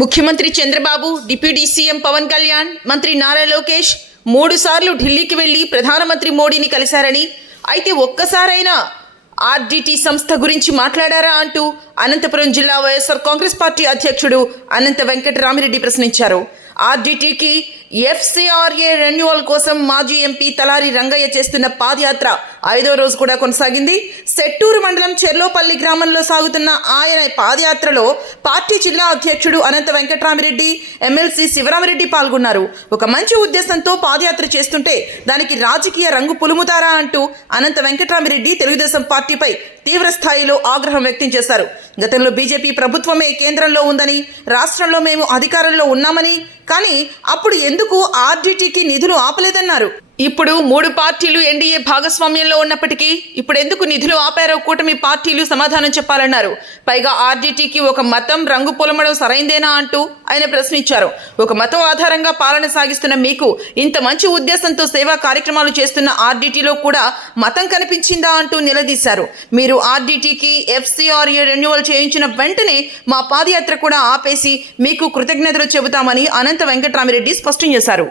ముఖ్యమంత్రి Chandrababu, deputy CM Pawan Kalyan, మంత్రి నారా లోకేష్ 3 సార్లు ఢిల్లీకి వెళ్లి ప్రధానమంత్రి మోడీని కలిశారని, అయితే ఒక్కసారైనా ఆర్డీటీ సంస్థ గురించి మాట్లాడారా అంటూ అనంతపురం జిల్లా వైఎస్ఆర్ కాంగ్రెస్ పార్టీ అధ్యక్షుడు అనంత వెంకటరామిరెడ్డి ప్రశ్నించారు. ఆర్డీటీకి ఎఫ్సీఆర్ఏ రెన్యువల్ కోసం మాజీ ఎంపీ తలారి రంగయ్య చేస్తున్న పాదయాత్ర 5వ రోజు కూడా కొనసాగింది. సెట్టూరు మండలం చెర్లోపల్లి గ్రామంలో సాగుతున్న ఆయన పాదయాత్రలో పార్టీ జిల్లా అధ్యక్షుడు అనంత వెంకటరామిరెడ్డి, ఎమ్మెల్సీ శివరామిరెడ్డి పాల్గొన్నారు. ఒక మంచి ఉద్దేశంతో పాదయాత్ర చేస్తుంటే దానికి రాజకీయ రంగు పులుముతారా అంటూ అనంత వెంకటరామిరెడ్డి తెలుగుదేశం పార్టీపై తీవ్ర స్థాయిలో ఆగ్రహం వ్యక్తం చేశారు. గతంలో బీజేపీ ప్రభుత్వమే కేంద్రంలో ఉందని, రాష్ట్రంలో మేము అధికారంలో ఉన్నామని, కానీ అప్పుడు ఎందుకు ఆర్డీటీకి నిధులు ఆపలేదన్నారు. ఇప్పుడు 3 పార్టీలు ఎన్డీఏ భాగస్వామ్యంలో ఉన్నప్పటికీ ఇప్పుడు ఎందుకు నిధులు ఆపారో కూటమి పార్టీలు సమాధానం చెప్పాలన్నారు. పైగా ఆర్డీటీకి ఒక మతం రంగు పొలమడం సరైందేనా అంటూ ఆయన ప్రశ్నించారు. ఒక మతం ఆధారంగా పాలన సాగిస్తున్న మీకు ఇంత మంచి ఉద్దేశంతో సేవా కార్యక్రమాలు చేస్తున్న ఆర్డీటీలో కూడా మతం కనిపించిందా అంటూ నిలదీశారు. మీరు ఆర్డీటీకి ఎఫ్సీఆర్ఏ రెన్యువల్ చేయించిన వెంటనే మా పాదయాత్ర కూడా ఆపేసి మీకు కృతజ్ఞతలు చెబుతామని అనంత వెంకటరామిరెడ్డి స్పష్టం చేశారు.